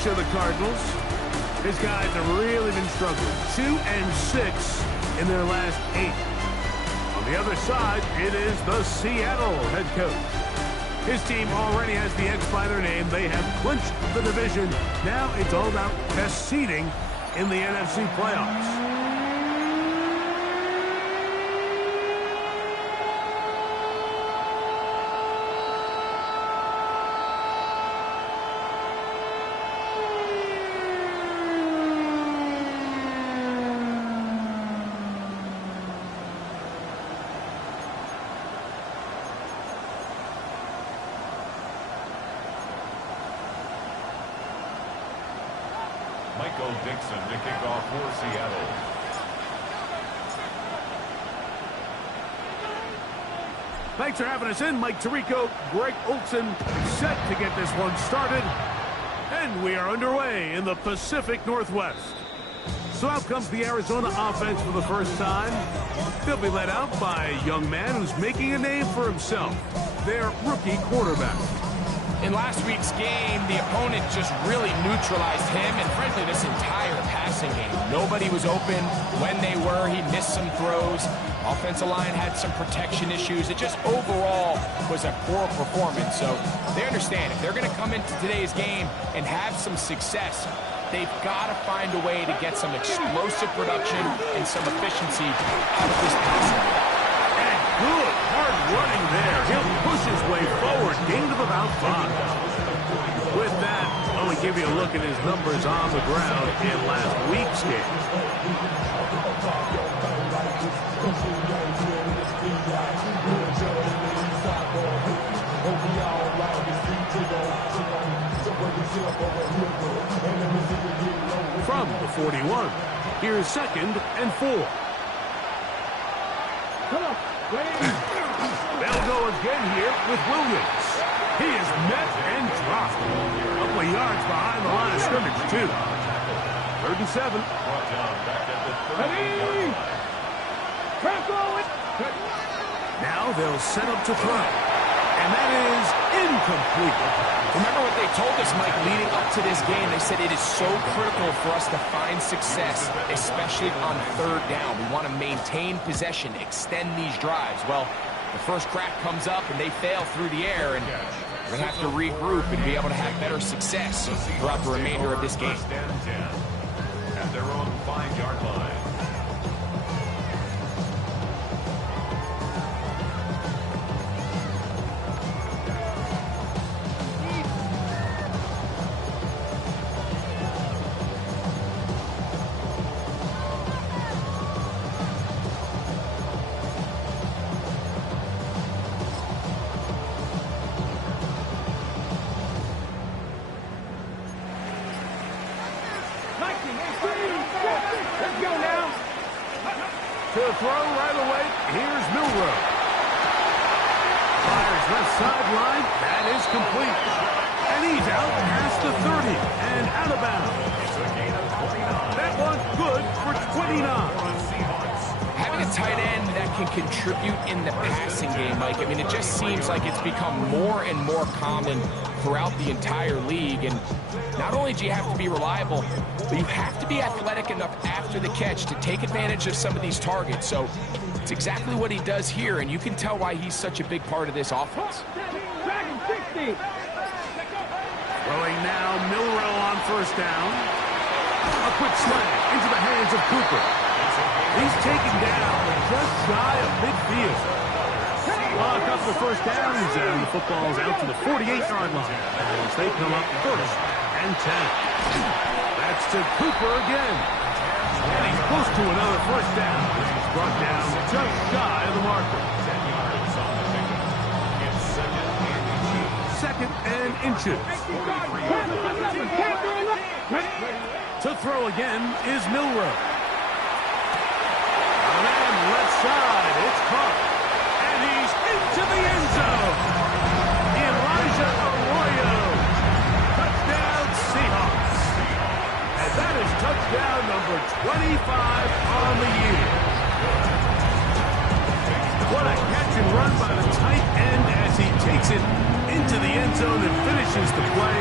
coach of the Cardinals. His guys have really been struggling. 2-6 in their last 8. On the other side, it is the Seattle head coach. His team already has the X by their name. They have clinched the division. Now it's all about best seeding in the NFC playoffs. Michael Dixon to kick off for Seattle. Thanks for having us in. Mike Tirico, Greg Olson set to get this one started. And we are underway in the Pacific Northwest. So out comes the Arizona offense for the first time. They'll be led out by a young man who's making a name for himself, their rookie quarterback. In last week's game, the opponent just really neutralized him and, frankly, this entire passing game. Nobody was open. When they were, he missed some throws. Offensive line had some protection issues. It just overall was a poor performance. So they understand if they're going to come into today's game and have some success, they've got to find a way to get some explosive production and some efficiency out of this passing game. Good, hard running there. He'll push his way forward, gain of about 5. With that, let me give you a look at his numbers on the ground in last week's game. From the 41, here's 2nd and 4. Come on. They'll go again here with Williams. He is met and dropped. A couple of yards behind the line of scrimmage, too. 3rd and 7. Now they'll set up to throw. And that is incomplete. Remember what they told us, Mike, leading up to this game. They said it is so critical for us to find success, especially on 3rd down. We want to maintain possession, extend these drives. Well, the first crack comes up and they fail through the air, and we're going to have to regroup and be able to have better success throughout the remainder of this game. At their own 5-yard line. To throw right away, here's Milroe. Fires left sideline, that is complete. And he's out past the 30 and out of bounds. That one good for 29. Having a tight end that can contribute in the passing game, Mike, I mean, it just seems like it's become more and more common throughout the entire league. And not only do you have to be reliable, but you have to be athletic enough after the catch to take advantage of some of these targets. So it's exactly what he does here, and you can tell why he's such a big part of this offense. Throwing now, Milroe on 1st down. A quick slant into the hands of Cooper. He's taken down just shy of midfield. A couple of 1st downs, and the football's out to the 48-yard line as they come up 1st and 10. That's to Cooper again. And he's close to another 1st down. He's brought down just shy of the marker. 2nd and inches. To throw again is Milroe. Man left side, it's caught. And he's into the end zone. Elijah Arroyo. Touchdown Seahawks. And that is touchdown number 25 on the year. What a catch and run by the tight end as he takes it into the end zone and finishes the play.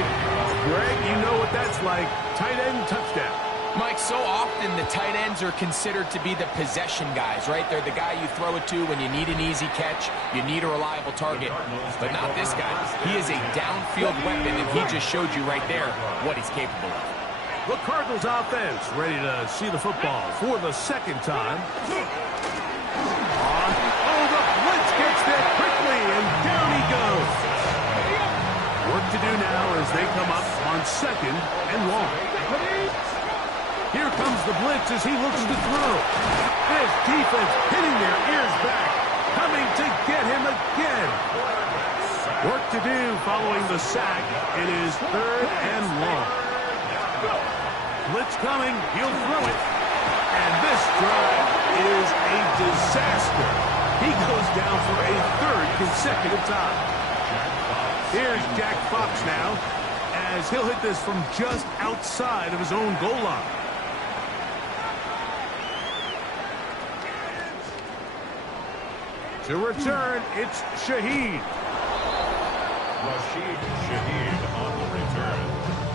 Greg, you know what that's like. Tight end touchdown. Mike, so often the tight ends are considered to be the possession guys, right? They're the guy you throw it to when you need an easy catch, you need a reliable target. But not this guy. He is a downfield weapon, and he just showed you right there what he's capable of. The Cardinals offense ready to see the football for the second time. Oh, the blitz gets there quickly, and down he goes. Work to do now as they come up on second and long. Here comes the blitz as he looks to throw. This defense hitting their ears back, coming to get him again. Work to do following the sack. It is third and long. Blitz coming. He'll throw it. And this drive is a disaster. He goes down for a third consecutive time. Here's Jack Fox now as he'll hit this from just outside of his own goal line. To return, it's Shaheed. Rashid Shaheed on the return.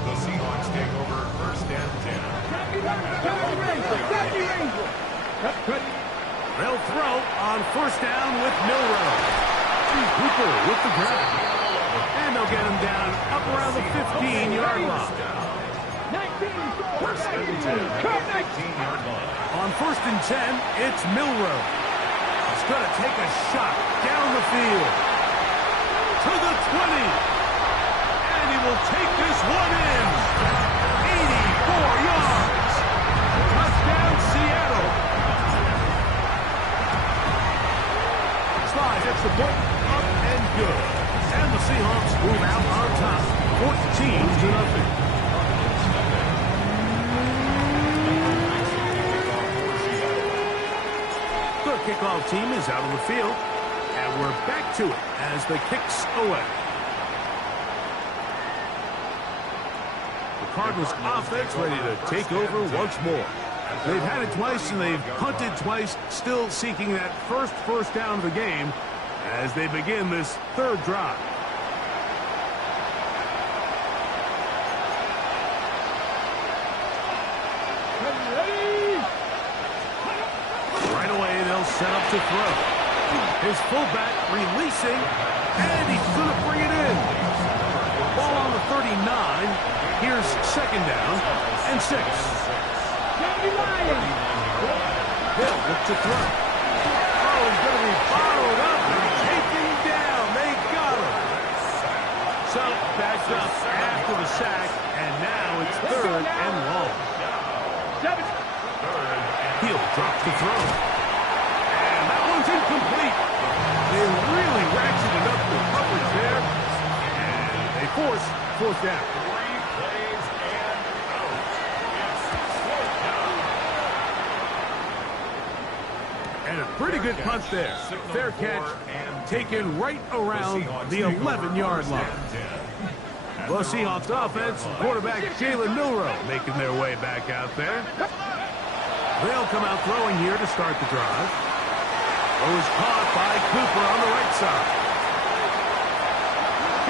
The Seahawks take over first and 10. They'll throw on first down with Milroe. Cooper with the grab. And they'll get him down up around the 15-yard line. First and 10 at the 15-yard line. On first and 10, it's Milroe. He's going to take a shot down the field. To the 20. And he will take this one in. 84 yards. Touchdown, Seattle. Slides extra point, up and good. And the Seahawks move out on top, 14-0. The kickoff team is out on the field, and we're back to it as the kick's away. The Cardinals offense ready to take over once more. They've had it twice and they've punted twice, still seeking that first down of the game as they begin this third drive. Right away, they'll set up to throw. His fullback releasing, and he's going to bring it in. Ball on the 39. Here's second down and 6. They'll look to throw. Oh, he's going to be followed up and taken down. They got him. So, backed up after the sack, and now it's third and long. He'll drop the throw. And that one's incomplete. They really ratcheted up the coverage there. And they force fourth down. 3 plays and out. And a pretty good punch there. Fair catch taken right around the 11-yard line. The Seahawks offense, quarterback Jalen Milroe making their way back out there. They'll come out throwing here to start the drive. Was caught by Cooper on the right side.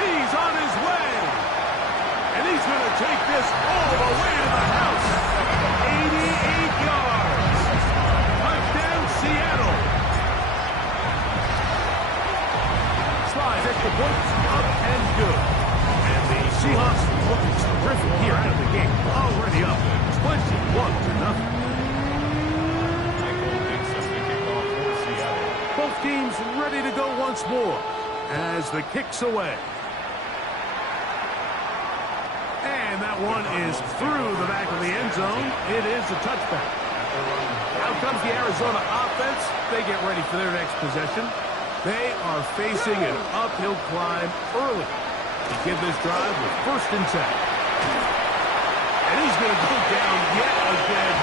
He's on his way. And he's going to take this all the way to the house. 88 yards. Touchdown, Seattle. Slides extra points, up and good. And the Seahawks looking terrific here out of the game. Already up 21-0. Both teams ready to go once more as the kick's away. And that one is through the back of the end zone. It is a touchback. Out comes the Arizona offense. They get ready for their next possession. They are facing an uphill climb early. Begin this drive with first and 10. And he's going to go down yet again.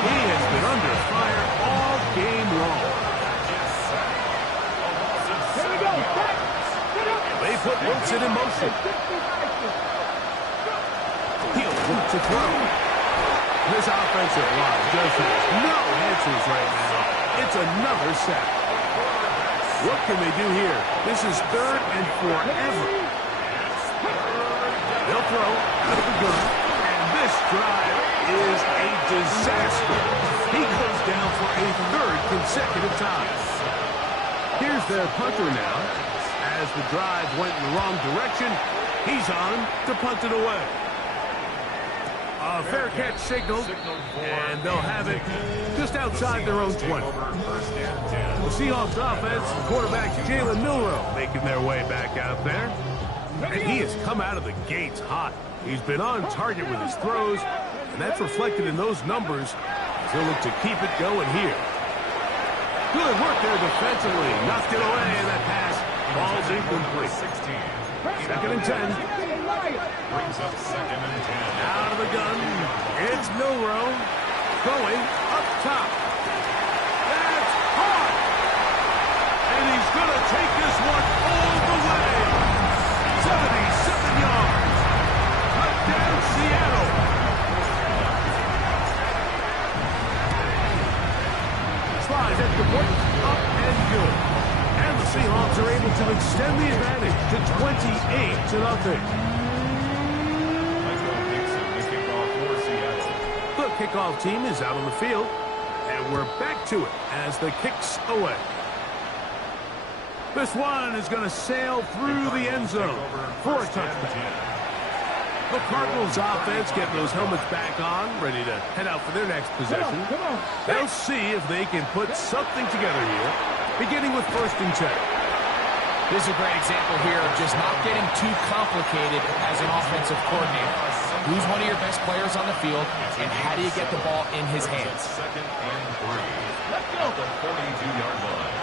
He has been under fire all game long. They put Wilson in motion. He'll look to throw. This offensive line just has no answers right now. It's another sack. What can they do here? This is third and forever. They'll throw out of the gun. And this drive is a disaster. He goes down for a third consecutive time. Here's their punter now. As the drive went in the wrong direction, he's on to punt it away. A fair catch signal, and they'll have it just outside their own 20. The Seahawks offense, quarterback Jalen Milroe making their way back out there. And he has come out of the gates hot. He's been on target with his throws, and that's reflected in those numbers as he'll look to keep it going here. Good work there defensively. Knocked it away, and that pass falls incomplete. 2nd and 10. Brings up 2nd and 10. Out of the gun. It's Milroe going up top. That's hard. And he's going to take this one all the way. 77 yards. Touchdown, Seattle. Slides at the point. Up and good. And the Seahawks are able to extend the advantage to 28-0. The kickoff team is out on the field, and we're back to it as the kick's away. This one is going to sail through the end zone for a touchdown. The Cardinals offense getting those helmets back on, ready to head out for their next possession. They'll see if they can put something together here, beginning with 1st and 10. This is a great example here of just not getting too complicated as an offensive coordinator. Who's one of your best players on the field, and how do you get the ball in his hands? 2nd and 3. Let's go. The 42-yard line.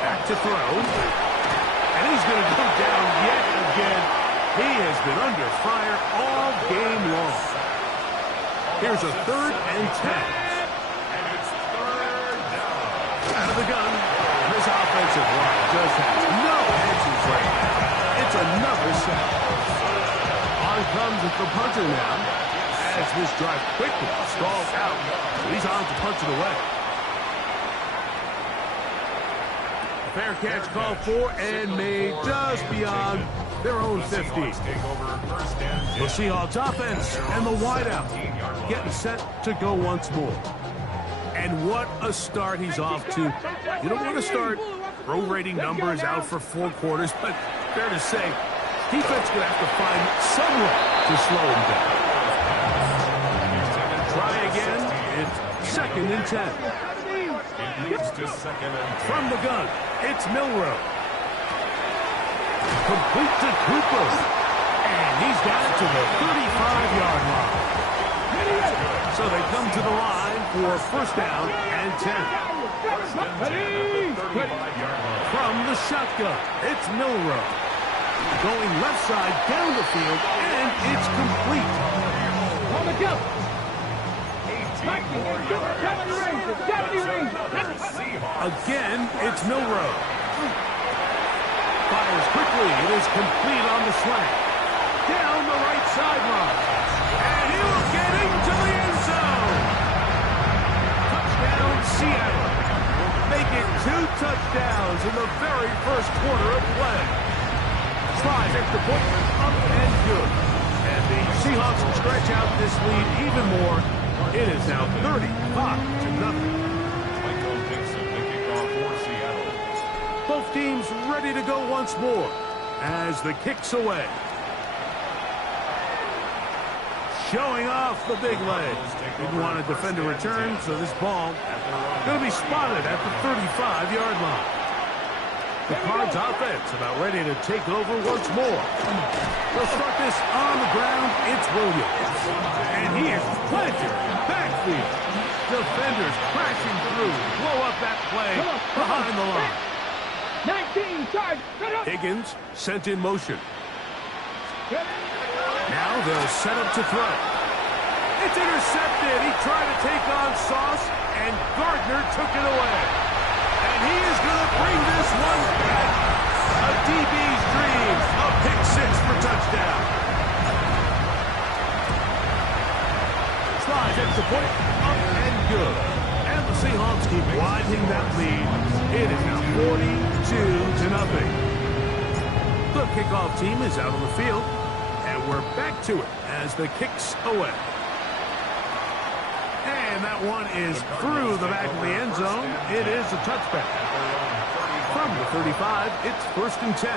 Back to throw. And he's going to go down yet again. He has been under fire all game long. Here's a 3rd and 10. And it's 3rd down. Out of the gun. This offensive line just has no answers right now. It's another sack. On comes the punter now. As this drive quickly stalls out. He's on to punch it away. A fair catch called for and made just beyond their own 50. The Seahawks offense and the wideout getting set to go once more. And what a start he's off to. You don't want to start prorating numbers out for 4 quarters, but fair to say, defense going to have to find some way to slow him down. Try again. It's 2nd and 10. From the gun, it's Milroe. Complete to Cooper. And he's down to the 35-yard line. So they come to the line for 1st down and 10. From the shotgun, it's Milroe. Going left side down the field, and it's complete. On the go. Again, it's Milroe. Fires quickly. It is complete on the slant. Down the right sideline. And he will get into the end zone. Touchdown, Seattle. Make it 2 touchdowns in the very first quarter of play. Slides at the point, up and good. And the Seahawks will stretch out this lead even more. It is now 35-0. Both teams ready to go once more as the kick's away. Showing off the big legs. Didn't want to defend a return, so this ball going to be spotted at the 35-yard line. The Cards offense about ready to take over once more. They'll start this on the ground. It's Williams. And he is planted backfield. Defenders crashing through. Blow up that play behind the line. 19, charge. Higgins sent in motion. Now they'll set up to throw. It's intercepted. He tried to take on Sauce, and Gardner took it away. And he is going to bring this one back. A DB's dream. A pick 6 for touchdown. Slides at the point. Up and good. And the Seahawks keep widening that lead. It is now 42-0. The kickoff team is out on the field. And we're back to it as the kick's away. And that one is through the back of the end zone. It is a touchback. From the 35, it's 1st and 10.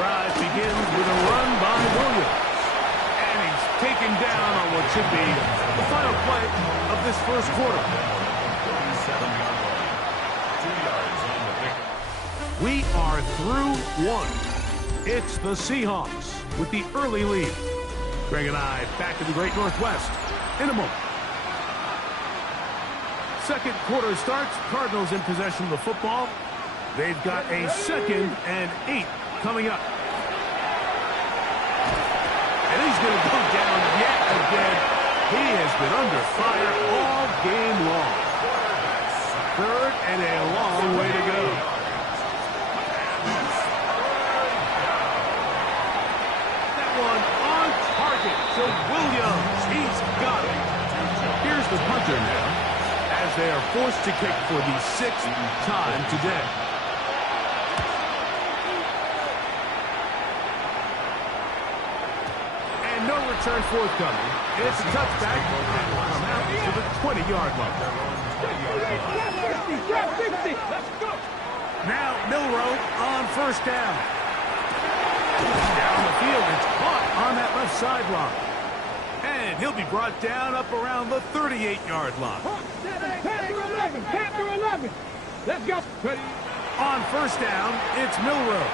Drive begins with a run by Williams. And he's taken down on what should be the final play of this first quarter. 37-yard line. 2 yards on the pick. We are through one. It's the Seahawks with the early lead. Greg and I back in the Great Northwest in a moment. Second quarter starts. Cardinals in possession of the football. They've got a 2nd and 8 coming up. And he's going to go down yet again. He has been under fire all game long. 3rd and a long way to go. That one on target to Williams. He's got it. Here's the punter now, as they are forced to kick for the 6th time today. And no return forthcoming. It's a touchback. And we'll come out to the 20-yard line. Now Milroe on 1st down. Down the field, it's caught on that left sideline. And he'll be brought down up around the 38-yard line. Panther 11. Let's go. On 1st down, it's Milroe.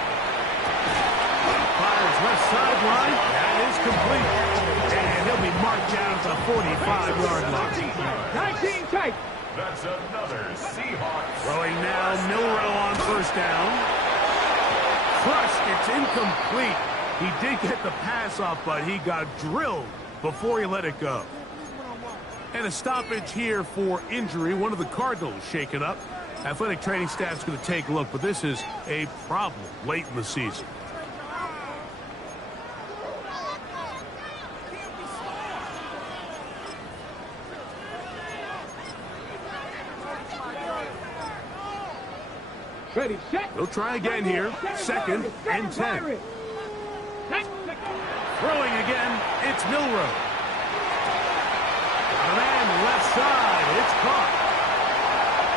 Fires left sideline. That is complete. And he'll be marked down at the 45-yard line. 19 tight. That's another Seahawks. Throwing now, Milroe on 1st down. Crushed, it's incomplete. He did get the pass off, but he got drilled before he let it go. And a stoppage here for injury. One of the Cardinals shaken up. Athletic training staff's going to take a look, but this is a problem late in the season. Ready, set. They'll try again here. 2nd and 10. Throwing again, it's Milroe. Got a man left side. It's caught.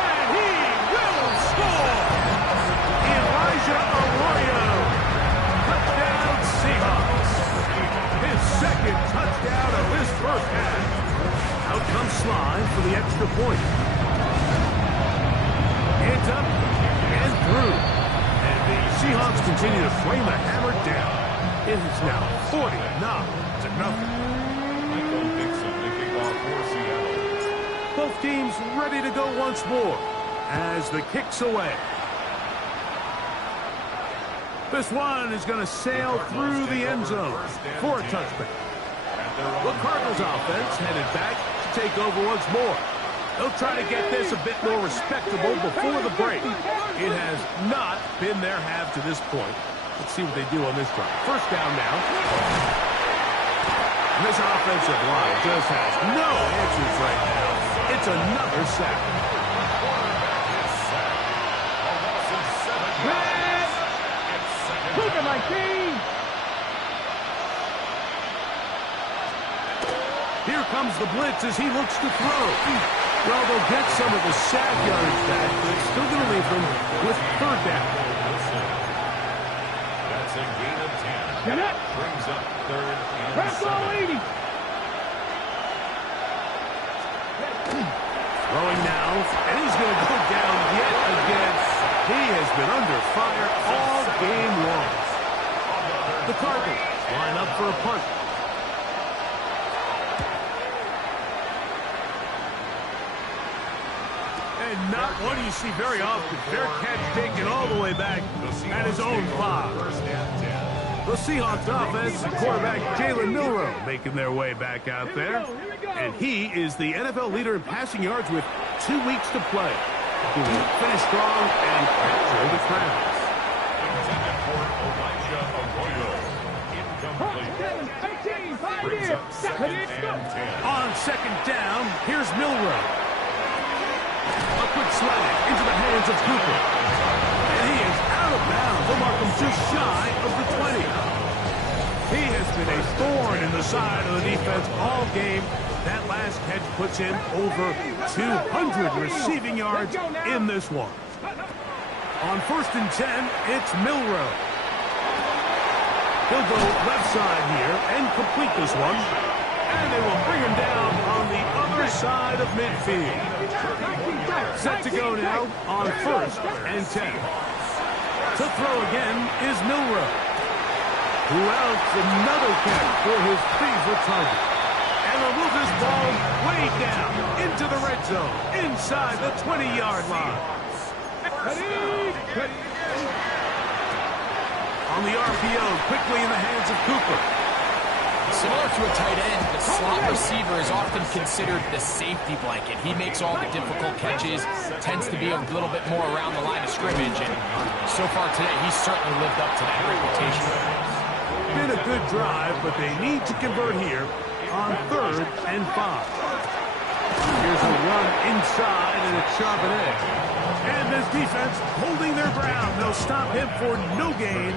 And he will score. Elijah Arroyo. Touchdown Seahawks. His 2nd touchdown of this first half. Out comes Sly for the extra point. It's up and through. And the Seahawks continue to bring the hammer down. It is now 49-0. Michael Dixon to kick off for Seattle. Both teams ready to go once more as the kick's away. This one is going to sail through the end zone for a touchback. The Cardinals offense headed back to take over once more. They'll try to get this a bit more respectable before the break. It has not been their half to this point. Let's see what they do on this drive. 1st down now. And this offensive line just has no answers right now. It's another sack. Look at my team. Here comes the blitz as he looks to throw. Well, they'll get some of the sack yardage back, but it's still going to leave them with 3rd down. That's a gain of 10. Get up. Brings up 3rd and Press all 7. 80. Throwing now, and he's going to go down yet again. He has been under fire all game long. The Cardinals line up for a punt. And not one you see very often. Fair catch taken all the way back at his own 5. 1st and 10. The Seahawks offense and quarterback Jalen Milroe making their way back out there. And he is the NFL leader in passing yards with 2 weeks to play. He will finish strong and capture the crowds. Intended for Elijah Arroyo. Incomplete. Brings up 2nd and 10. On 2nd down, here's Milroe. A quick slant into the hands of Cooper. And he is out of bounds. They'll mark him just shy of the been a thorn in the side of the defense all game. That last catch puts in over 200 receiving yards in this one. On 1st and 10, it's Milroe. He'll go left side here and complete this one. And they will bring him down on the other side of midfield. Set to go now on 1st and 10. To throw again is Milroe. Who else? Another catch for his favorite target. And will move this ball way down into the red zone, inside the 20-yard line. On the RPO, quickly in the hands of Cooper. Similar to a tight end, the slot receiver is often considered the safety blanket. He makes all the difficult catches, tends to be a little bit more around the line of scrimmage, and so far today, he's certainly lived up to that reputation. Been a good drive, but they need to convert here on 3rd and 5. Here's a run inside, and it's Charbonnet. And this defense holding their ground. They'll stop him for no gain.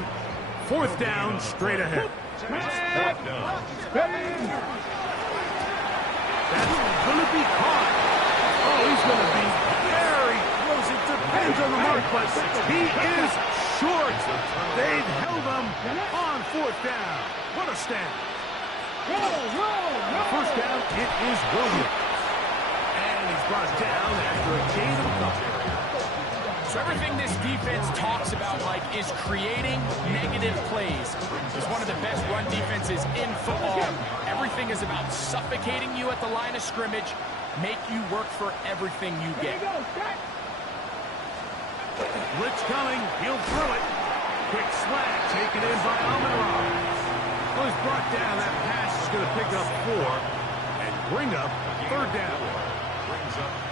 4th down, straight ahead. That's going to be caught. Oh, he's going to be very close. It depends on the mark, but he is short. They've held him on 4th down. What a stand. First down, it is Williams. And he's brought down after a gain of a couple. So everything this defense talks about, Mike, is creating negative plays. It's one of the best run defenses in football. Everything is about suffocating you at the line of scrimmage, make you work for everything you get. Blitz coming. He'll throw it. Quick slant taken in by Amon-Ra. Well, he's brought down. That pass is going to pick up 4 and bring up 3rd down.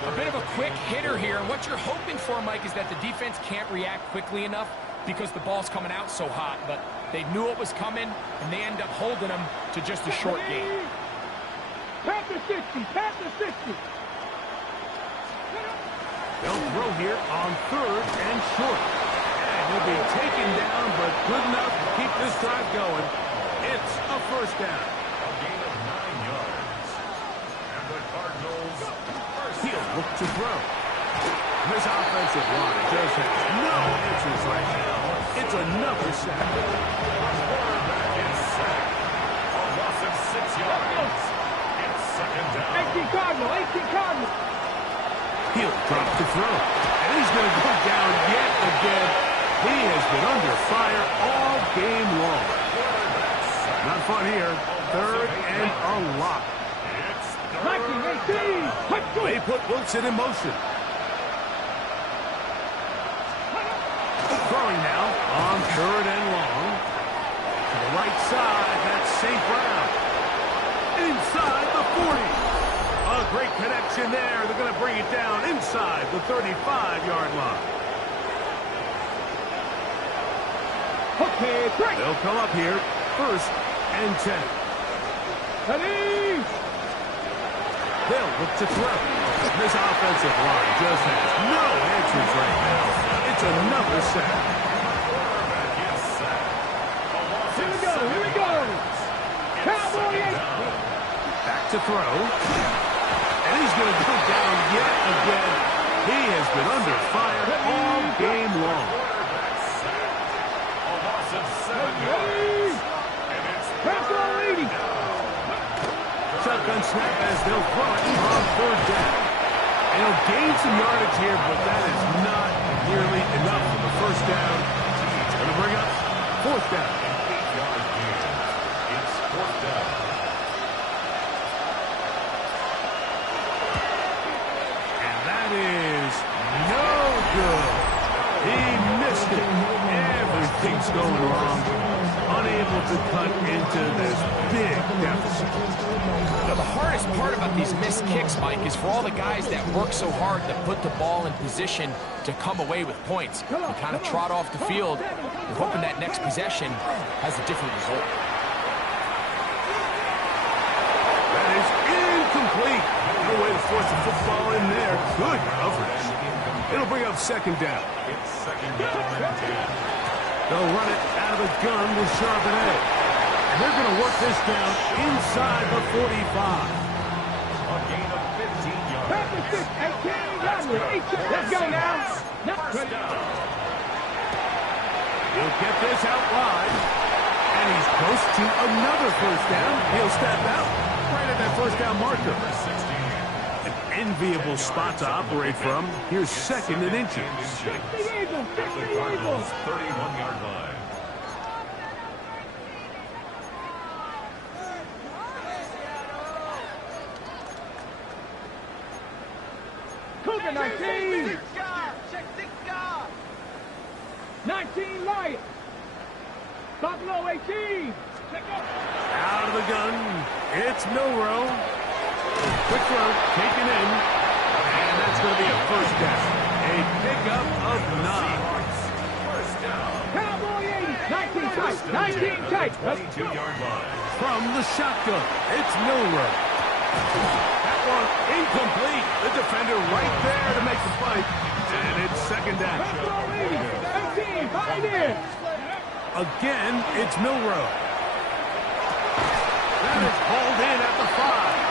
A bit of a quick hitter here, and what you're hoping for, Mike, is that the defense can't react quickly enough because the ball's coming out so hot, but they knew it was coming, and they end up holding them to just a short gain. Panther 60, Panther 60. They'll throw here on 3rd and short. And he'll be taken down, but good enough to keep this drive going. It's a 1st down. A gain of 9 yards. And the Cardinals... He'll look to throw. This offensive line just has no answers right now. It's another sack. Quarterback is sacked. A loss of 6 yards. It's 2nd down. 18 Cardinal, 18 Cardinal. He'll drop to throw. And he's going to go down yet again. He has been under fire all game long. Not fun here. 3rd and a lot. They put Wilson in motion. Throwing now on 3rd and long. To the right side, that's St. Brown. Inside the 40. A great connection there. They're going to bring it down inside the 35-yard line. Okay, break. They'll come up here, 1st and 10. Ready? They'll look to throw. This offensive line just has no answers right now. It's another sack. Here we go, here we go. Cowboy 8. Back to throw. And he's going to go down yet again. He has been under fire all game long. A loss of 7 Ready? yards. And it's Cowboy 80. Shotgun snap as they'll throw it on 3rd down. And he'll gain some yardage here, but that is not nearly enough for the 1st down. It's going to bring up 4th down. 8-yard gain. It's 4th down. And that is no good. He missed it. Everything's going wrong. Unable to cut into this big deficit. You know, the hardest part about these missed kicks, Mike, is for all the guys that work so hard to put the ball in position to come away with points. They kind of trot off the field, and hoping that next possession has a different result. That is incomplete. No way to force the football in there. Good coverage. It'll bring up 2nd down. It's 2nd down and 10. They'll run it out of the gun with Charbonnet. And they're going to work this down inside the 45. A gain of 15 yards. Practice 18 yards. Let's go now. First down. He'll get this out wide. And he's close to another first down. He'll step out right at that first down marker. An enviable spot to operate from. Here's second and inches. The Eagles. The Cardinals' 31-yard line. Cougar 19. 19 Lions. Buffalo 18. Out of the gun. It's Milroe. Quick throw, taken in. And that's going to be a first down. A pickup of 9. First down. Cowboy 80. 19 tight. 19 tight. Let's go. 22-yard line. From the shotgun, it's Milroe. That one incomplete. The defender right there to make the fight. And it's second down. Buffalo 80. 18. Find in. Again, it's Milroe. That is hauled in at the 5.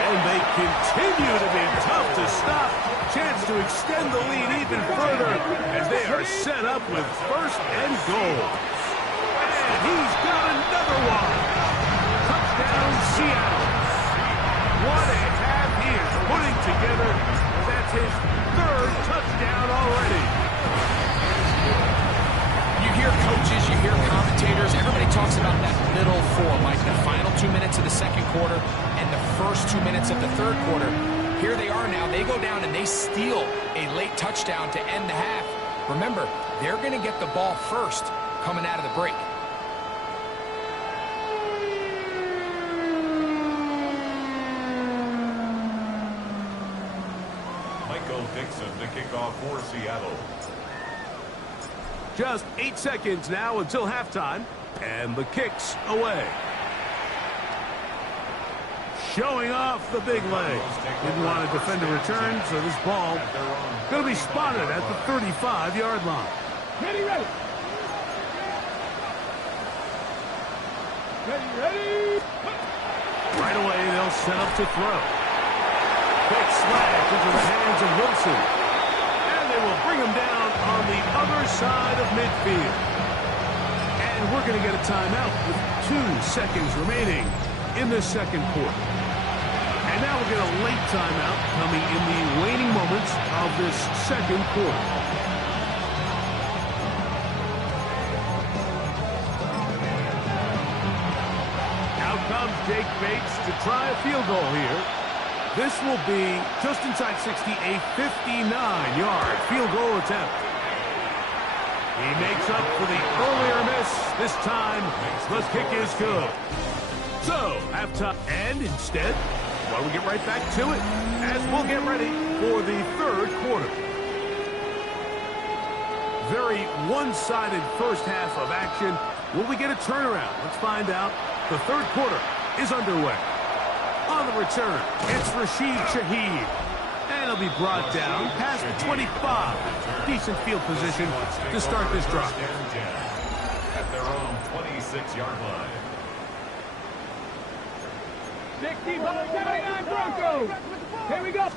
And they continue to be tough to stop. Chance to extend the lead even further as they are set up with first and goal. And he's got another one. Touchdown, Seattle. What a half he is putting together. That's his third touchdown already. You hear coaches, you hear commentators, everybody talks about that middle four, like the final 2 minutes of the second quarter and the first 2 minutes of the third quarter. Here they are now. They go down and they steal a late touchdown to end the half. Remember, they're going to get the ball first coming out of the break. Michael Dixon to kick off for Seattle. Just 8 seconds now until halftime, and the kick's away. Showing off the big leg. Didn't want to defend a return, so this ball going to be spotted at the 35-yard line. Ready, ready. Ready. Right away, they'll set up to throw. Quick slash into the hands of Wilson. And they will bring him down on the other side of midfield. And we're going to get a timeout with 2 seconds remaining in the second quarter. And now we'll get a late timeout coming in the waning moments of this second quarter. Out comes Jake Bates to try a field goal here. This will be just inside 60, a 59-yard field goal attempt. He makes up for the earlier miss. This time, the kick is good. So, halftime. And instead, well, we get right back to it as we'll get ready for the third quarter. Very one-sided first half of action. Will we get a turnaround? Let's find out. The third quarter is underway. On the return, it's Rashid Shaheed. And he'll be brought down past the 25. Decent field position to start this drive. At their own 26-yard line. 79 Broncos. Here we go.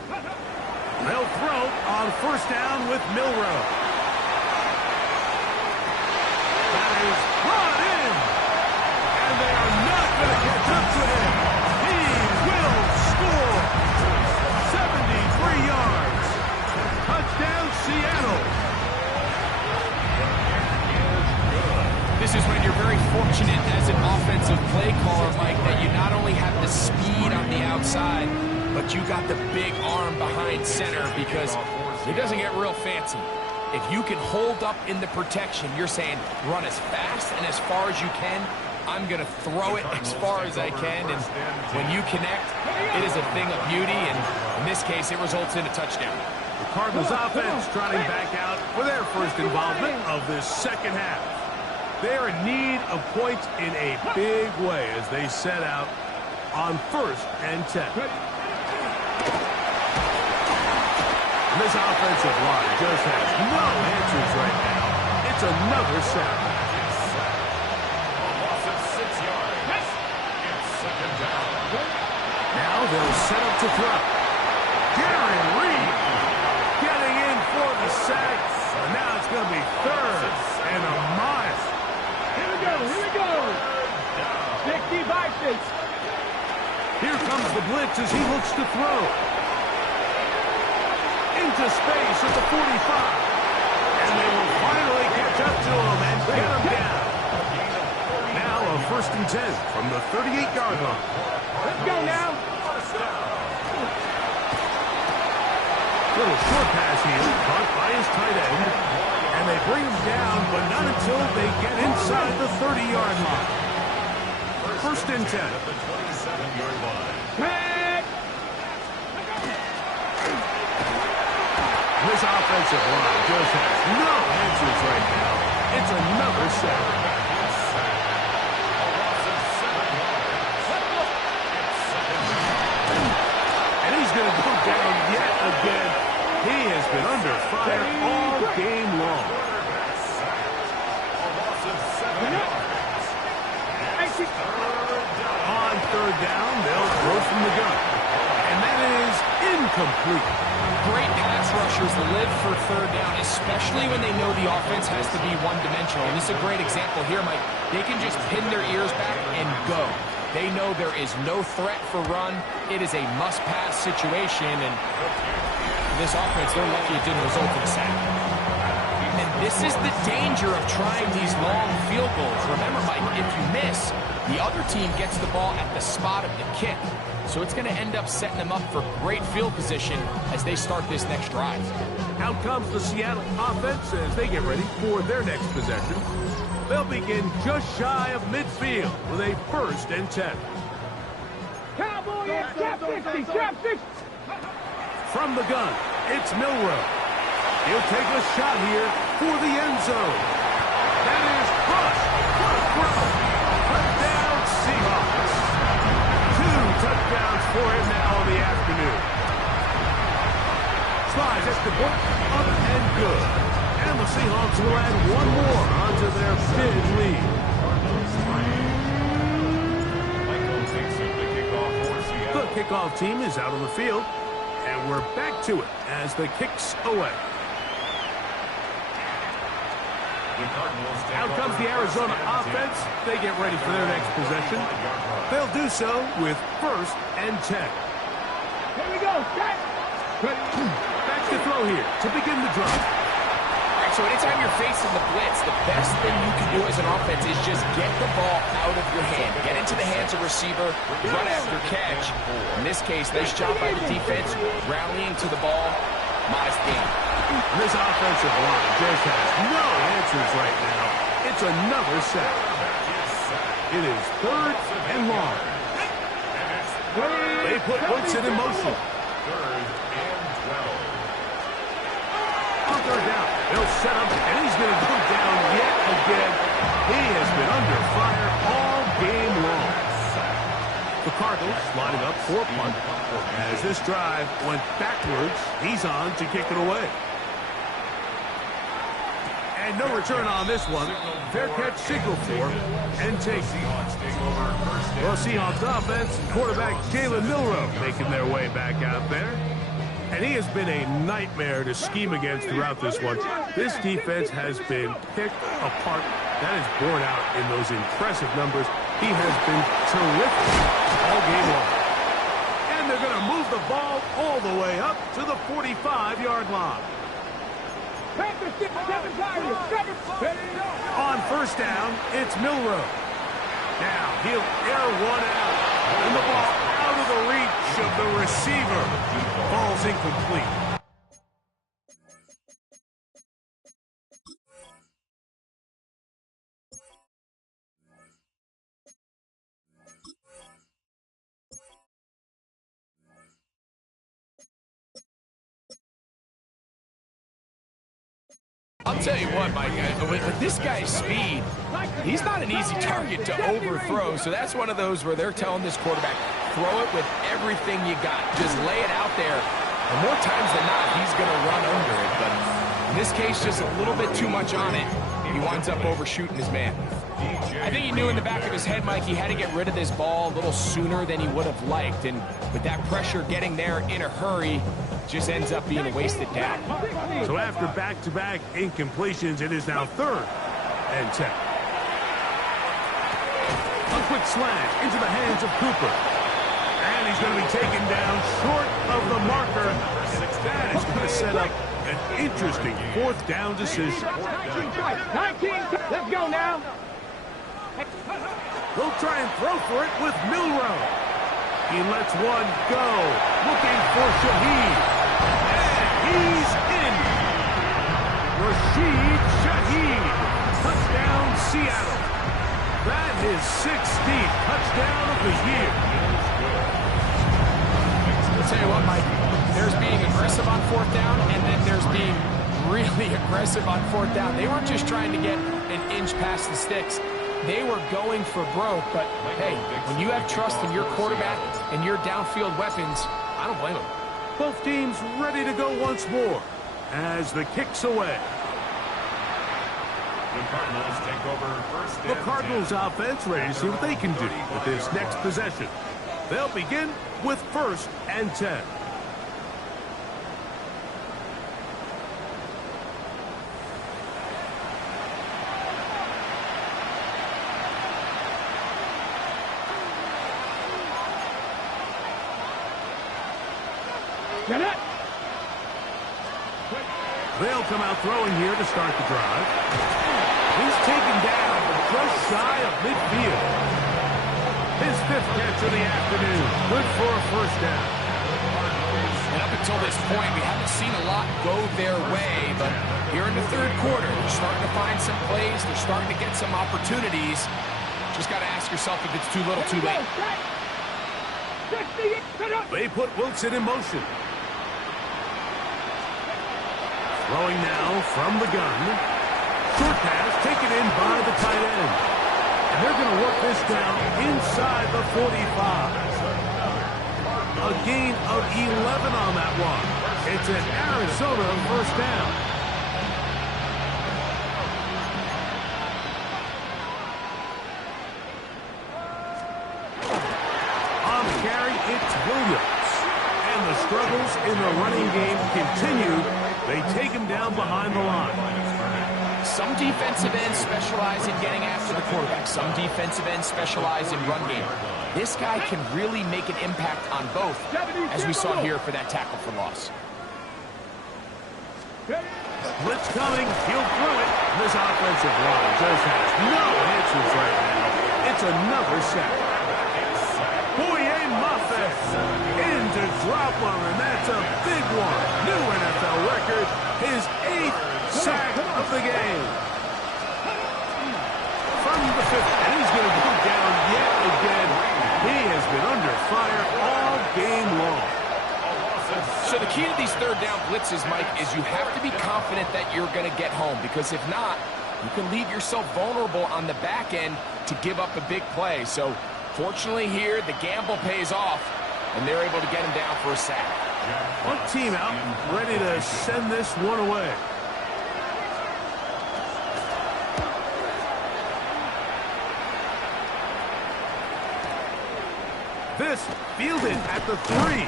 They'll throw on first down with Milroe. That is brought in. And they are not going to catch up to him. He will score. 73 yards. Touchdown, Seattle. This is when you're very fortunate as an offensive play caller, Mike, that you not only have the speed on the outside, but you got the big arm behind center, because it doesn't get real fancy. If you can hold up in the protection, you're saying run as fast and as far as you can. I'm going to throw it as far as I can, and when you connect, it is a thing of beauty, and in this case, it results in a touchdown. The Cardinals offense trotting back out for their first involvement of this second half. They're in need of points in a big way as they set out on 1st and 10. This offensive line just has no answers right now. It's another sack. A loss of 6 yards. they'll set up to throw. Jarran Reed getting in for the sack. And now it's going to be 3rd and a mile. Here we go, here we go. 65-6. Here comes the blitz as he looks to throw. Into space at the 45. And they will finally catch up to him and get him down. Now a 1st and 10 from the 38-yard line. Let's go now. Little short pass here, caught by his tight end. And they bring him down, but not until they get inside the 30-yard line. 1st and 10. At the 27-yard line. Back. This offensive line just has no answers right now. It's another sack. And he's going to go down yet again. He has been under fire all game long. On 3rd down, they'll throw from the gun. And that is incomplete. Great pass rushers live for 3rd down, especially when they know the offense has to be one-dimensional. And this is a great example here, Mike. They can just pin their ears back and go. They know there is no threat for run. It is a must-pass situation, and this offense, they're lucky it didn't result in a sack. And this is the danger of trying these long field goals. Remember, Mike, if you miss, the other team gets the ball at the spot of the kick. So it's going to end up setting them up for great field position as they start this next drive. Out comes the Seattle offense as they get ready for their next possession. They'll begin just shy of midfield with a 1st and 10. Cowboy in trap 60, trap 60. From the gun, it's Milroe. He'll take a shot here for the end zone. That is crushed. What a throw. Touchdown Seahawks. 2 touchdowns for him now on the afternoon. Slides at the book, up and good. And the Seahawks will add 1 more onto their big lead. The kickoff team is out on the field, and we're back to it as the kick's away. Out comes the Arizona offense. They get ready for their next possession. They'll do so with 1st and 10. Here we go, set. Back to throw here to begin the drive. All right, so anytime you're facing the blitz, the best thing you can do as an offense is just get the ball out of your hand. Get into the hands of receiver, run after catch. In this case, nice job by the defense, rallying to the ball. Modest gain. This offensive line just has no answers right now. It's another sack. It is 3rd and long. They puts it in motion. 3rd and 12. On 3rd down, they'll set him, and he's going to go down yet again. He has been under fire all game long. The Cardinals lining up for a punt. As this drive went backwards, he's on to kick it away. And no return on this one. Fair catch signal for and takes. Well, Seahawks offense, quarterback Jalen Milroe making their way back out there. And he has been a nightmare to scheme against throughout this one. This defense has been picked apart. That is borne out in those impressive numbers. He has been terrific all game long. And they're going to move the ball all the way up to the 45-yard line. On 1st down, it's Milroe. Now he'll air one out. And the ball out of the reach of the receiver. Ball's incomplete. I'll tell you what, Mike, with this guy's speed, he's not an easy target to overthrow, so that's one of those where they're telling this quarterback, throw it with everything you got. Just lay it out there. And more times than not, he's going to run under it, but in this case, just a little bit too much on it. He winds up overshooting his man. I think he knew in the back of his head, Mike, he had to get rid of this ball a little sooner than he would have liked. And with that pressure getting there in a hurry, just ends up being a wasted down. So after back-to-back incompletions, it is now 3rd and 10. A quick slant into the hands of Cooper. And he's going to be taken down short of the marker. That is going to set up an interesting 4th down decision. 19, let's go now. They'll try and throw for it with Milroe. He lets one go, looking for Shaheed. And he's in. Rashid Shaheed. Touchdown, Seattle. That is 16th touchdown of the year. I'll tell you what, Mike, there's being aggressive on 4th down, and then there's being really aggressive on 4th down. They weren't just trying to get an inch past the sticks. They were going for broke, but hey, when you have trust in your quarterback and your downfield weapons, I don't blame them. Both teams ready to go once more as the kick's away. The Cardinals take over first. The Cardinals offense ready to see what they can do with this next possession. They'll begin with 1st and 10. Get it. They'll come out throwing here to start the drive. He's taken down just shy of midfield. His 5th catch of the afternoon. Good for a 1st down. And up until this point, we haven't seen a lot go their way, but here in the 3rd quarter, they're starting to find some plays. They're starting to get some opportunities. Just got to ask yourself if it's too little, too late. They put Wilson in motion. Throwing now from the gun. Short pass taken in by the tight end. And they're going to work this down inside the 45. A gain of 11 on that one. It's an Arizona 1st down. On the carry, it's Williams. And the struggles in the running game continue. They take him down behind the line. Some defensive ends specialize in getting after the quarterback. Some defensive ends specialize in run game. This guy can really make an impact on both, as we saw here for that tackle for loss. Blitz coming. He'll throw it. This offensive line just has no answers right now. It's another sack. Boye Mafe in to drop one, and that's a big one. New NFL record. His 8th sack of the game. From the 5th, and he's going to go down yet again. He has been under fire all game long. So the key to these 3rd down blitzes, Mike, is you have to be confident that you're going to get home, because if not, you can leave yourself vulnerable on the back end to give up a big play. So fortunately here, the gamble pays off, and they're able to get him down for a sack. One team out, ready to send this one away. This fielded at the 3.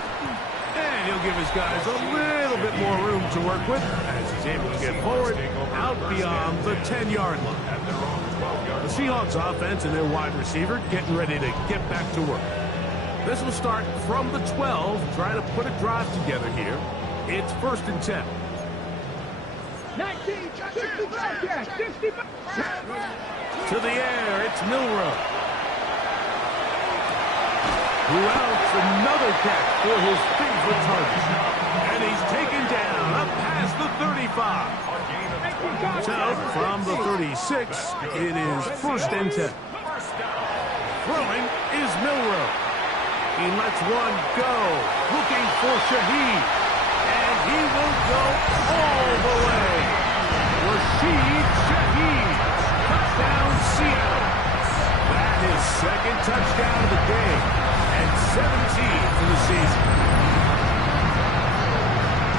And he'll give his guys a little bit more room to work with as he's able to get forward out beyond the 10-yard line. The Seahawks offense and their wide receiver getting ready to get back to work. This will start from the 12, trying to put a drive together here. It's 1st and 10. 19, 65, yeah, 65. To the air, it's Milroe. Who else? Another catch for his favorite target. And he's taken down up past the 35. So from the 36, it is 1st and 10. Throwing is Milroe. He lets one go, looking for Shaheed. And he will go all the way. Rashid Shaheed. Touchdown, Seattle. That is 2nd touchdown of the day. And 17 for the season.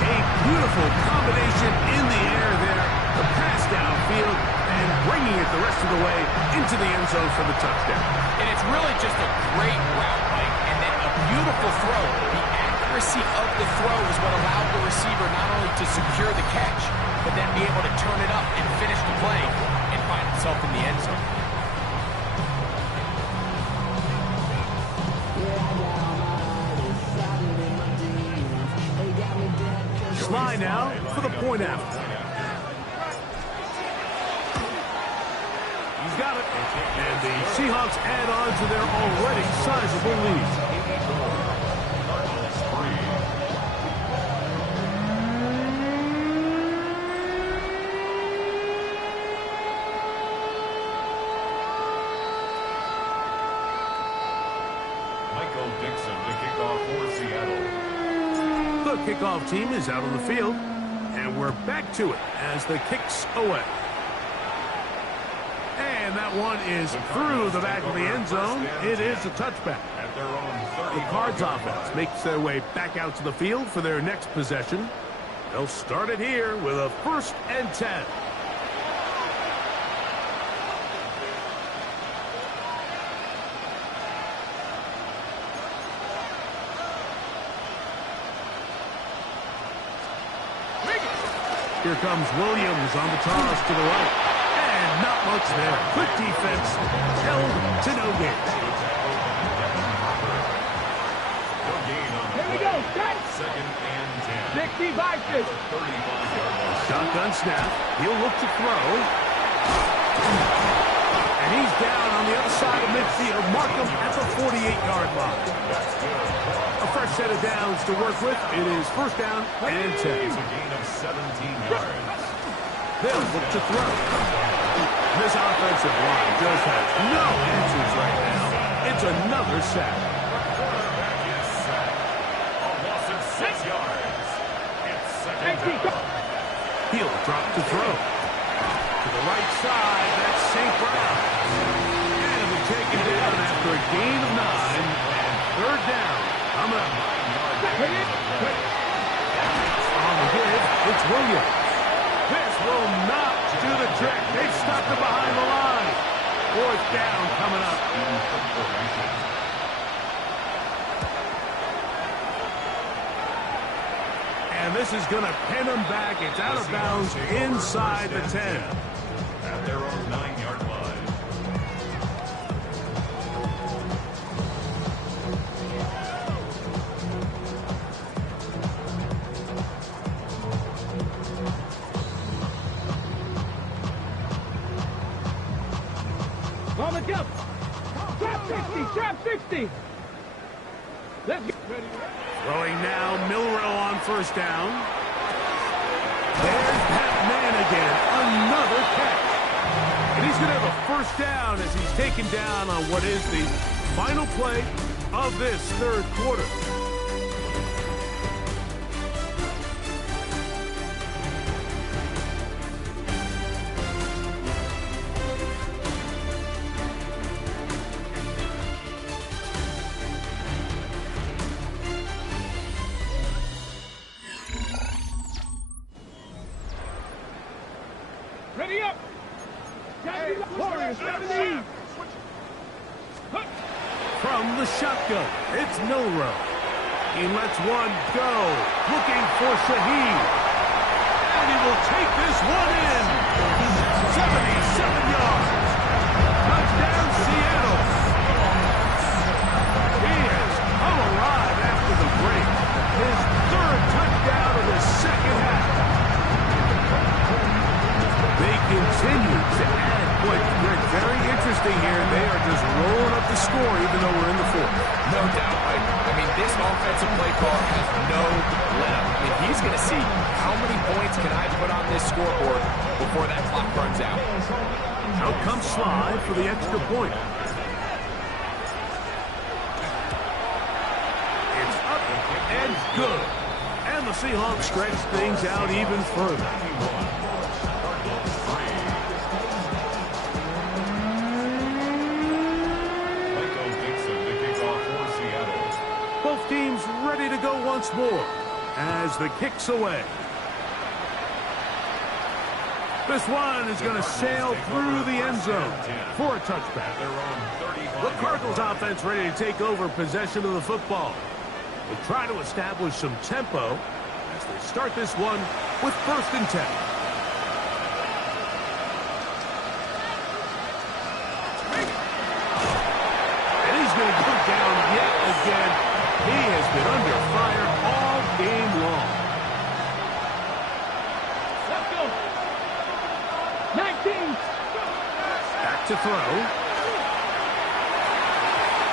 A beautiful combination in the air there. The pass downfield and bringing it the rest of the way into into the end zone for the touchdown. And it's really just a great route, Mike, and then a beautiful throw. The accuracy of the throw is what allowed the receiver not only to secure the catch, but then be able to turn it up and finish the play and find himself in the end zone. Sly now for the point after. He's got it. And the Seahawks add on to their already sizable lead. Michael Dixon to kick off for Seattle. The kickoff team is out on the field, and we're back to it as the kick's away. And that one is through the back of the end zone. It is a touchback. At their own 30. The Cards offense makes their way back out to the field for their next possession. They'll start it here with a 1st and 10. Here comes Williams on the toss to the right. And not much there. Good defense. Held to no gain. Here we go. Set. 2nd and 10. 65 fish. 35-yard line. Shotgun snap. He'll look to throw. And he's down on the other side of midfield. Mark him at the 48-yard line. A fresh set of downs to work with. It is 1st down and 10. It's a gain of 17 yards. They'll look to throw. This offensive line just has no answers right now. It's another sack. Quarterback is sacked. A loss of 6 yards. It's 2nd down. He'll drop to throw. To the right side, that's St. Brown. And it'll be taken down after a gain of 9. And 3rd down. Coming up. On the give, it's Williams. This will not do the trick. They've stuck him behind the line. 4th down coming up. And this is going to pin him back. It's out of bounds inside the 10. At their own 9-yard line. On the jump. Trap 60. Trap 60. Let's get ready. Throwing now, Milrow on 1st down. There's Pat Mannigan, another catch. And he's going to have a 1st down as he's taken down on what is the final play of this 3rd quarter. Ready up. Warriors 70. From the shotgun, it's Milrow. He lets one go, looking for Shaheed. And he will take this one in. 77 yards. Touchdown, Seattle. He has come alive after the break. His 3rd touchdown of the 2nd half. They continue to add points. Very interesting here. They are just rolling up the score even though we're in the 4th. No doubt, Mike. I mean, this offensive play call has no let up. I mean, he's going to see how many points can I put on this scoreboard before that clock runs out. Out comes Sly for the extra point. It's up and good. And the Seahawks stretch things out even further. Both teams ready to go once more as the kick's away. This one is going to sail through the end zone for a touchback. The Cardinals offense ready to take over possession of the football. They try to establish some tempo as they start this one with 1st and 10. And he's going to go down yet again. He has been under fire all game long. Let's go. 19. Back to throw.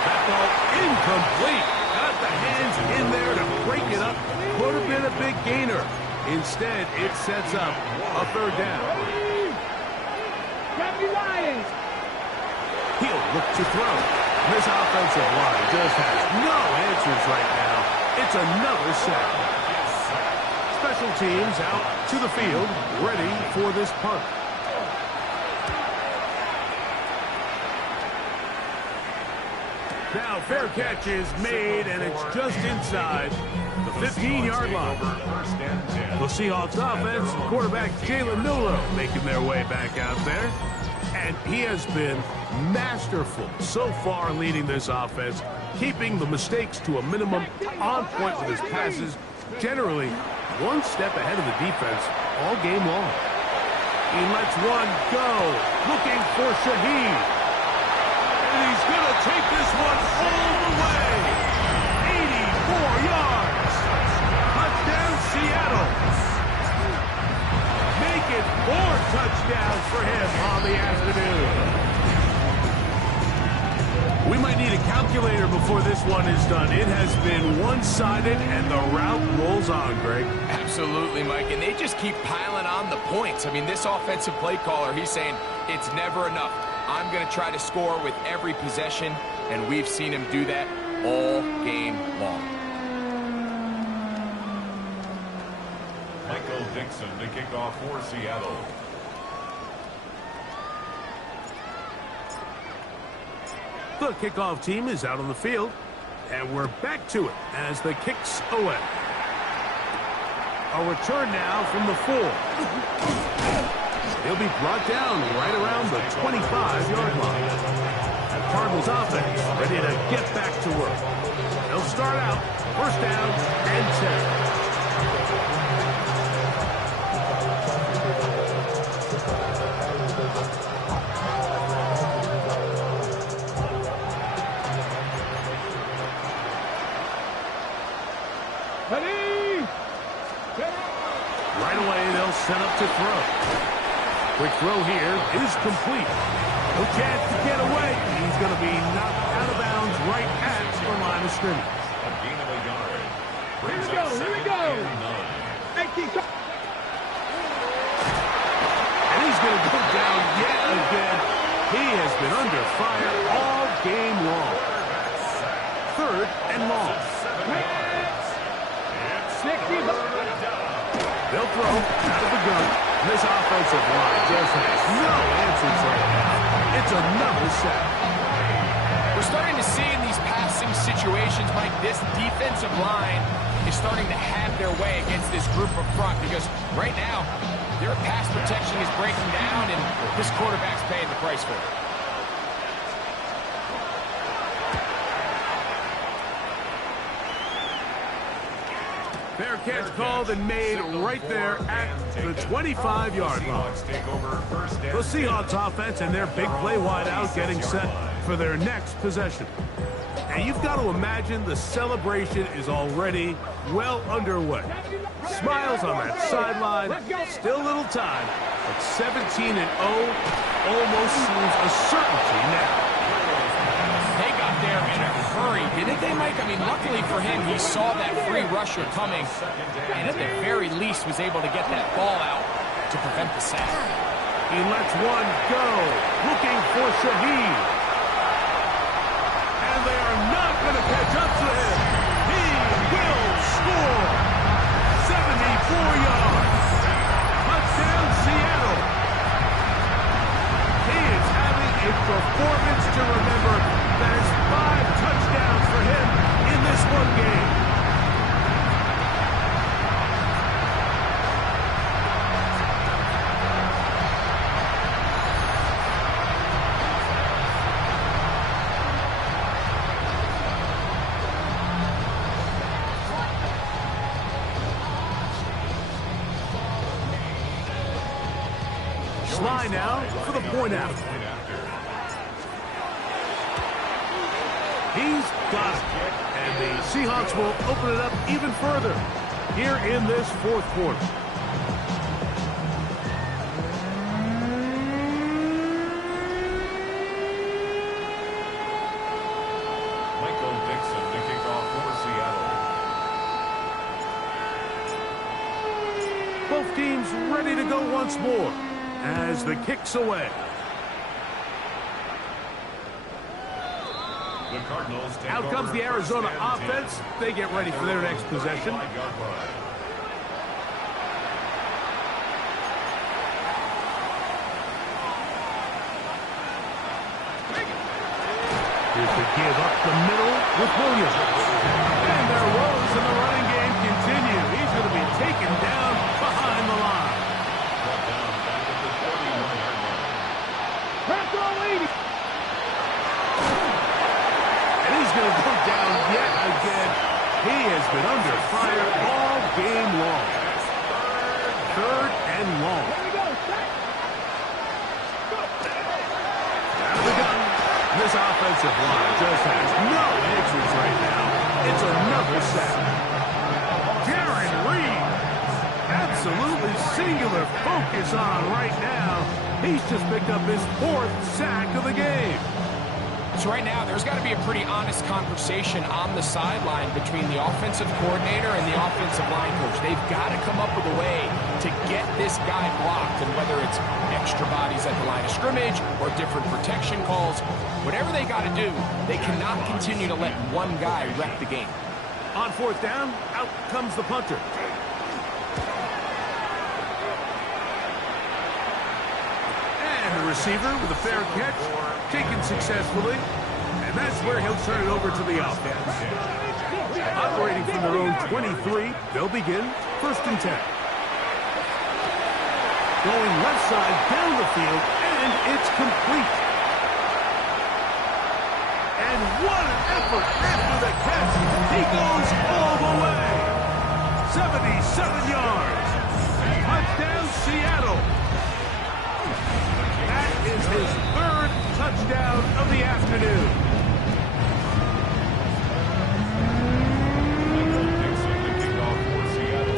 That ball incomplete. Got the hands in there to break it up. Would have been a big gainer. Instead, it sets up a 3rd down. Happy Lions. He'll look to throw. This offensive line just has no answers right now. It's another sack. Special teams out to the field, ready for this punt. Now, fair catch is made, and it's just inside the 15-yard line. The Seahawks offense, quarterback Jalen Milroe making their way back out there. And he has been masterful so far leading this offense, keeping the mistakes to a minimum, on point with his passes, generally one step ahead of the defense all game long. He lets one go, looking for Shaheed. And he's going to take this one all the way. 84 yards. Touchdown, Seattle. Make it 4 touchdowns for him on the afternoon. We might need a calculator before this one is done. It has been one-sided, and the route rolls on, Greg. Absolutely, Mike, and they just keep piling on the points. I mean, this offensive play caller, he's saying it's never enough. I'm going to try to score with every possession, and we've seen him do that all game long. Michael Dixon to kick off for Seattle. The kickoff team is out on the field, and we're back to it as the kicks away. A return now from the 4. He'll be brought down right around the 25-yard line. The Cardinals offense ready to get back to work. They'll start out 1st down and 10. Right away, they'll set up to throw. Quick throw here is complete. No chance to get away. He's going to be knocked out of bounds right at the line of scrimmage. A gain of a yard. Here we go, here we go. And he's going to go down yet again. He has been under fire all game long. 3rd and long. 60. They'll throw out of the gun. This offensive line just has no answers right now. It's another sack. We're starting to see in these passing situations, Mike, this defensive line is starting to have their way against this group up front because right now, their pass protection is breaking down, and this quarterback's paying the price for it. Fair catch called and made right there at the 25-yard line. The Seahawks offense and their big play wideout getting set for their next possession. And you've got to imagine the celebration is already well underway. Smiles on that sideline. Still a little time, but 17-0 almost seems a certainty now. They got there in a hurry, didn't they, Mike? I mean, luckily for him, he saw that free rusher coming, and at the very least was able to get that ball out to prevent the sack. He lets one go, looking for Shaheed. And they are not going to catch up to him. He will score. 74 yards. Touchdown, Seattle. He is having a performance to remember. There's 5 touchdowns for him in this one game. Sly now for the point after. He's got it. And the Seahawks will open it up even further here in this fourth quarter. Michael Dixon to kick off for Seattle. Both teams ready to go once more as the kick's away. The Cardinals take Out comes over the Arizona first and 10. offense. They get ready for their next possession. 5-yard line. Here's the give up the middle with Williams. And their woes in the running game continue. He's going to be taken down behind the line. Brought down back at the 41-yard line. Pass all 80. And he's going to go down yet again. He has been under fire all game long. Third and long. Here we go. Sack. Out of the gun. This offensive line just has no answers right now. It's another sack. Darren Reed. Absolutely singular focus on right now. He's just picked up his fourth sack of the game. So right now, there's got to be a pretty honest conversation on the sideline between the offensive coordinator and the offensive line coach. They've got to come up with a way to get this guy blocked, and whether it's extra bodies at the line of scrimmage or different protection calls, whatever they got to do, they cannot continue to let one guy wreck the game. On fourth down, out comes the punter. And the receiver with a fair catch, taken successfully. And that's where he'll turn it over to the offense. Operating from their own 23, they'll begin first and 10. Going left side down the field, and it's complete. And what an effort after the catch. He goes all the way. 77 yards. Touchdown, Seattle. That is his third touchdown of the afternoon. Michael Dixon to kick off for Seattle.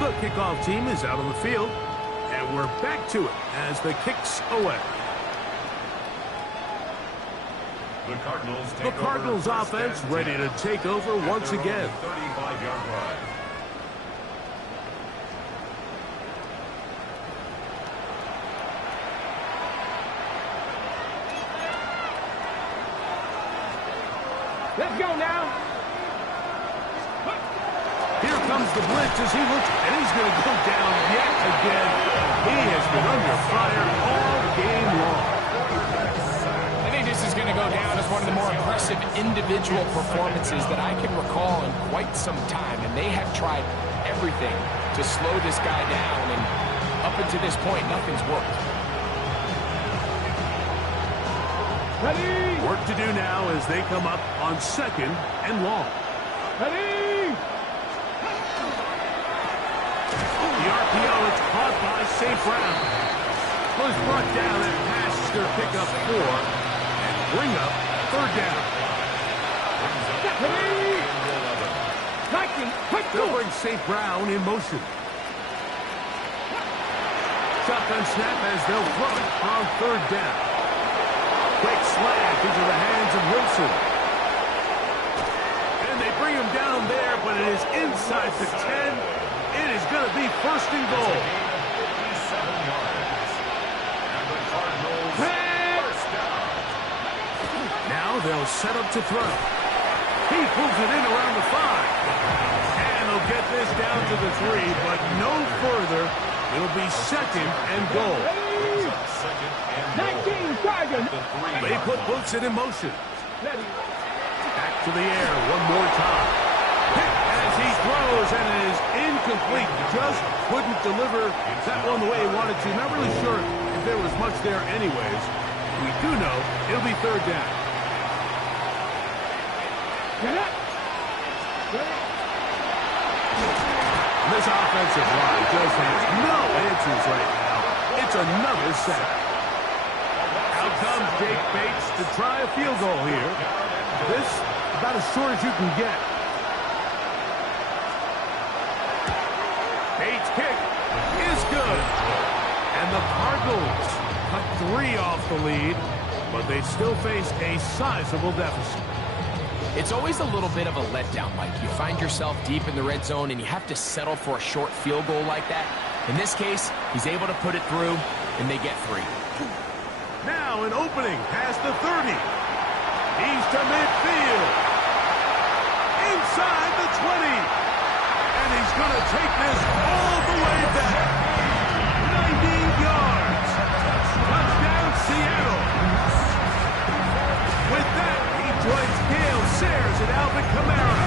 The kickoff team is out on the field, and we're back to it as the kick's away. The Cardinals offense ready to take over once again. 35-yard line. Let's go now. Here comes the blitz as he looks, and he's going to go down yet again. He has been under fire all game long. I think this is going to go down as one of the more impressive individual performances that I can recall in quite some time, and they have tried everything to slow this guy down, and up until this point, nothing's worked. Ready. Work to do now as they come up on second and long. Ready. The RPO is caught by St. Brown. Was brought down at pass their pickup 4 and bring up third down. Ready. Nike. Quick. They'll bring St. Brown in motion. Shotgun snap as they'll throw it on third down. Quick slant into the hands of Wilson. And they bring him down there, but it is inside the 10. It is going to be first and goal. 57 yards. And the Cardinals first down. Now they'll set up to throw. He pulls it in around the 5. And they'll get this down to the 3, but no further. It'll be second and goal. Second and goal. 19 Tigers. They put Wilson in motion. Ready. Back to the air one more time. Picked as he throws, and it is incomplete. Just couldn't deliver that one the way he wanted to. Not really sure if there was much there anyways. We do know it'll be third down. Get up. Ready. This offensive line just has no answers right now. It's another sack. Out comes Jake Bates to try a field goal here. This about as short as you can get. Bates' kick is good. And the Cardinals cut 3 off the lead, but they still face a sizable deficit. It's always a little bit of a letdown, Mike. You find yourself deep in the red zone and you have to settle for a short field goal like that. In this case, he's able to put it through, and they get 3. Now an opening past the 30. He's to midfield. Inside the 20. And he's going to take this all the way back. 90 yards. Touchdown, Seattle. With that, he joins Gale Sayers and Alvin Kamara,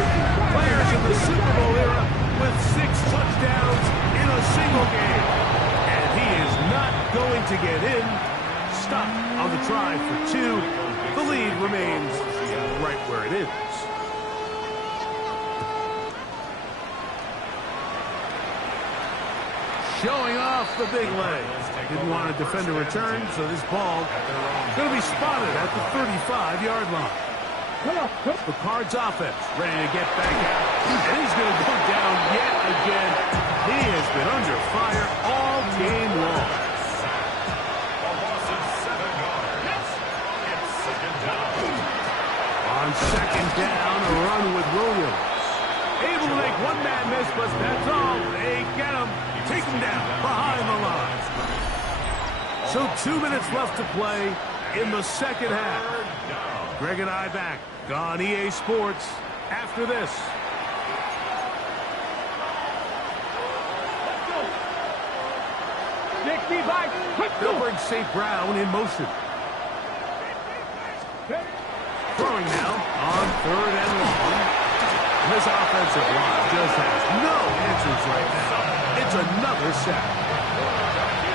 players in the Super Bowl era with 6 touchdowns in a single game. And he is not going to get in. Stop on the try for 2. The lead remains right where it is. Showing off the big leg. Didn't want to defend a return, so this ball is going to be spotted at the 35-yard line. The Cards offense ready to get back out. And he's going to go down yet again. He has been under fire all game long. On second down, a run with Williams. Able to make one man miss, but that's all. They get him. Take him down behind the line. So 2 minutes left to play in the second half. Greg and I back on EA Sports after this. They'll bring St. Brown in motion. Throwing now on 3rd and long. This offensive line just has no answers right now. It's another sack.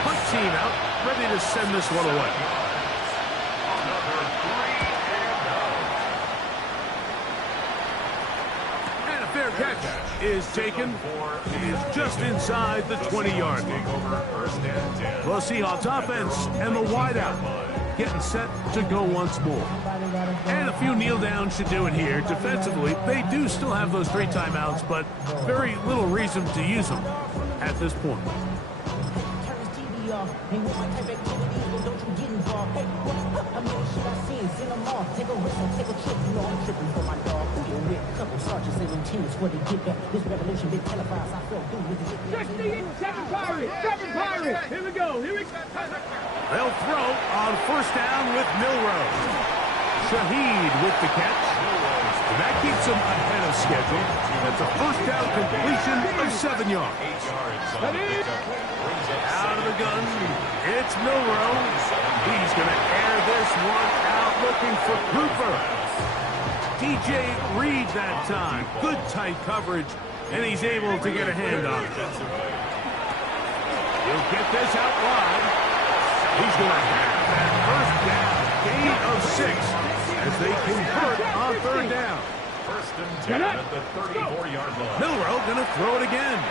Punt team out, ready to send this one away. And a fair catch is taken. He is just inside the 20-yard line. The Seahawks offense and the wideout getting set to go once more. And a few kneel downs should do it here. Defensively, they do still have those 3 timeouts, but very little reason to use them at this point. Here we go. They'll throw on 1st down with Milroe. Shaheed with the catch. And that keeps him ahead of schedule. That's a 1st down completion of 7 yards. Out of the gun, it's Milroe. He's going to air this one out looking for Cooper. DJ Reed that time. Good tight coverage, and he's able to get a hand on it. He'll get this out wide. He's going to have that 1st down, gain of 6 as they convert on 3rd down. 1st and 10 at the 34-yard line. Milroe going to throw it again.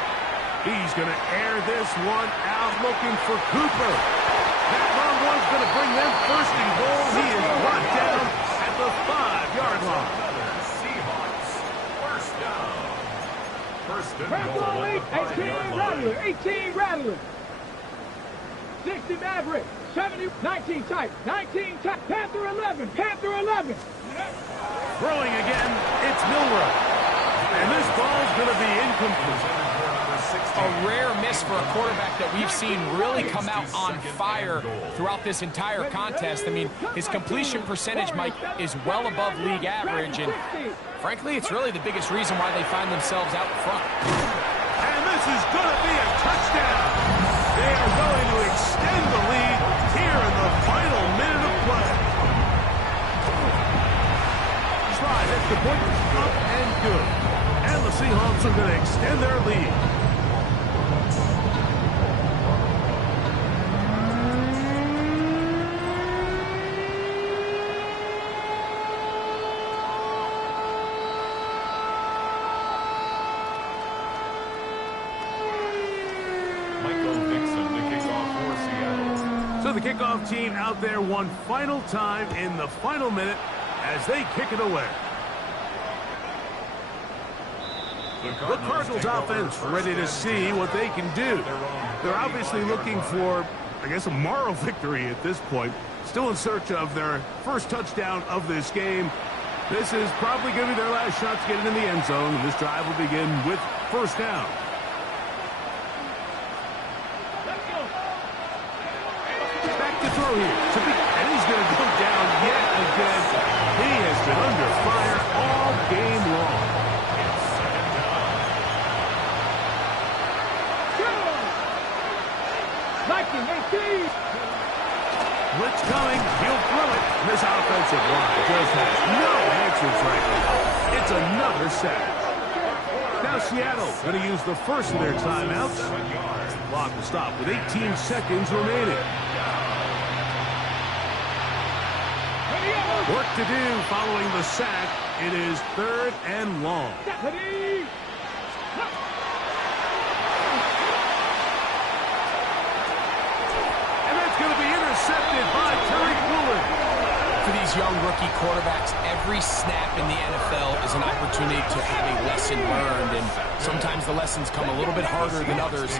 He's going to air this one out looking for Cooper. That long one's going to bring them 1st and goal. He is brought down at the 5-yard line. Seahawks, 1st down. 1st and Red goal ball, at the 18 5-yard Rattler, line. 18 Rattler. 60 Maverick, 70, 19 type, 19 type, Panther 11, Panther 11. Throwing again, it's Milroe. And this ball's going to be incomplete. A rare miss for a quarterback that we've seen really come out on fire throughout this entire contest. I mean, his completion percentage, Mike, is well above league average, and frankly, it's really the biggest reason why they find themselves out in front. And this is going to be a touchdown. They are going to extend the lead here in the final minute of play. Slide extra point up and good. And the Seahawks are going to extend their lead. So the kickoff team out there one final time in the final minute as they kick it away. The Cardinals offense ready to see what they can do. They're obviously looking for, I guess, a moral victory at this point. Still in search of their first touchdown of this game. This is probably going to be their last shot to get it in the end zone. And this drive will begin with first down. Back to throw here. And he's going to go down yet again. He has been under fire all game long. 19-18. Blitz coming. He'll throw it. This offensive line just has no answers right now. It's another sack. Now Seattle going to use the first of their timeouts. The clock will stop with 18 seconds remaining. Work to do following the sack. It is 3rd and long. Intercepted by Tariq Woolen. For these young rookie quarterbacks, every snap in the NFL is an opportunity to have a lesson learned, and sometimes the lessons come a little bit harder than others.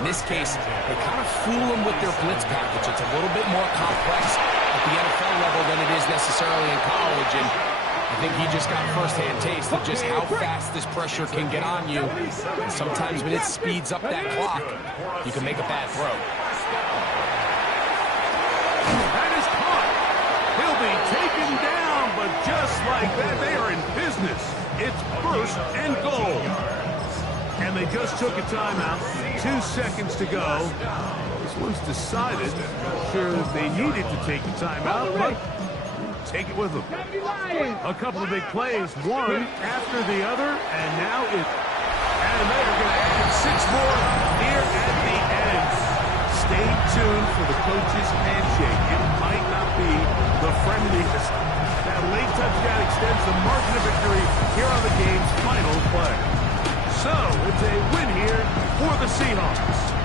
In this case, they kind of fool them with their blitz package. It's a little bit more complex at the NFL level than it is necessarily in college, and I think he just got a first-hand taste of just how fast this pressure can get on you. And sometimes when it speeds up that clock, you can make a bad throw. That is caught. He'll be taken down, but just like that, they are in business. It's 1st and goal. And they just took a timeout. 2 seconds to go. This one's decided. Not sure if they needed to take the timeout, but take it with them. A couple of big plays, one after the other, and now it. And they are going to add 6 more here at the end. Stay tuned for the coach's handshake. It might not be the friendliest. That late touchdown extends the margin of victory here on the game's final play. So it's a win here for the Seahawks.